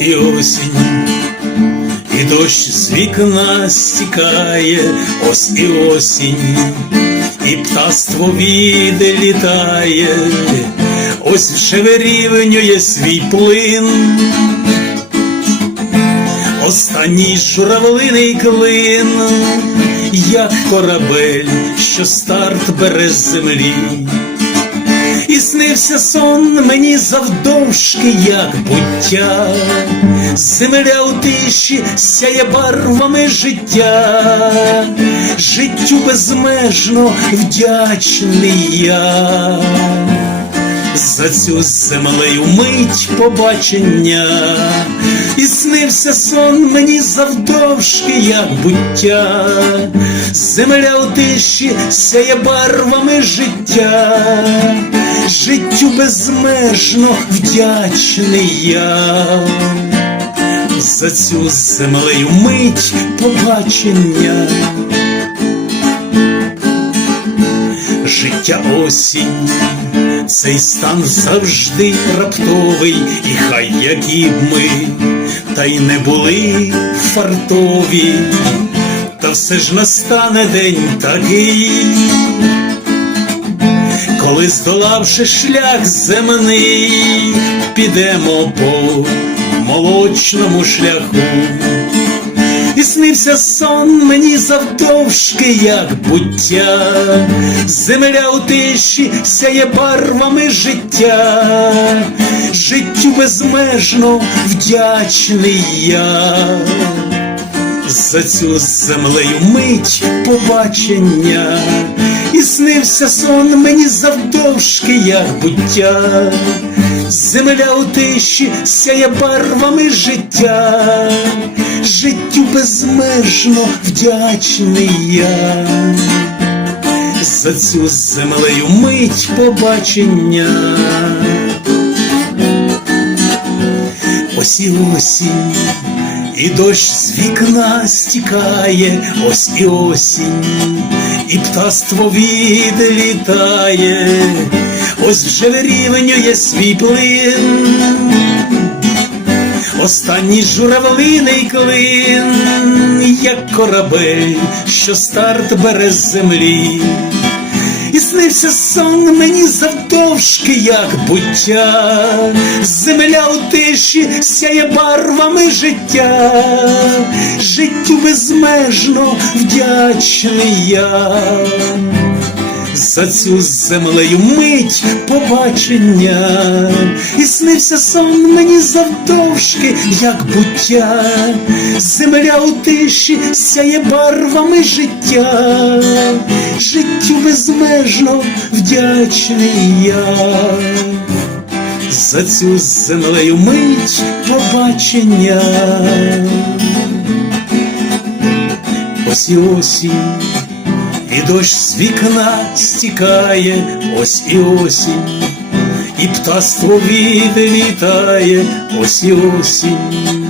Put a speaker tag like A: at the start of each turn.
A: і осінь, і дощ з вікна стікає, ось і осінь, і птаство віде літає, ось вже вирівнює свій плин. Останній журавлиний клин, як корабель, що старт бере з землі. І сон мені завдовжки, як буття, земля у тиші сяє барвами життя, життю безмежно вдячний я. За цю землею мить побачення, і снився сон мені завдовжки, як буття, земля у тиші сяє барвами життя, життю безмежно вдячний я. За цю землею мить побачення. Життя осінь, цей стан завжди раптовий, і хай які б ми, та й не були фартові, та все ж настане день такий, коли здолавши шлях земний, підемо по молочному шляху. І снився сон мені завдовжки, як буття, земля у тиші сяє барвами життя, життю безмежно вдячний я. За цю землею мить побачення, і снився сон мені завдовжки, як буття, земля у тиші сяє барвами життя, життю безмежно вдячний я. За цю землею мить побачення. Ось і осінь, і дощ з вікна стікає, ось і осінь, і птаство відлітає, ось вже вирівнює свій плин. Останній журавлиний клин, як корабель, що старт бере з землі. І снився сон мені завдовжки, як буття, земля у тиші сяє барвами життя, життю безмежно вдячний я. За цю землею мить побачення, і снився сон мені завдовжки, як буття, земля у тиші сяє барвами життя, життю безмежно вдячний я. За цю землею мить побачення. Ось і осінь. І дощ з вікна стікає, ось і осінь, і птаство відлітає, ось і осінь.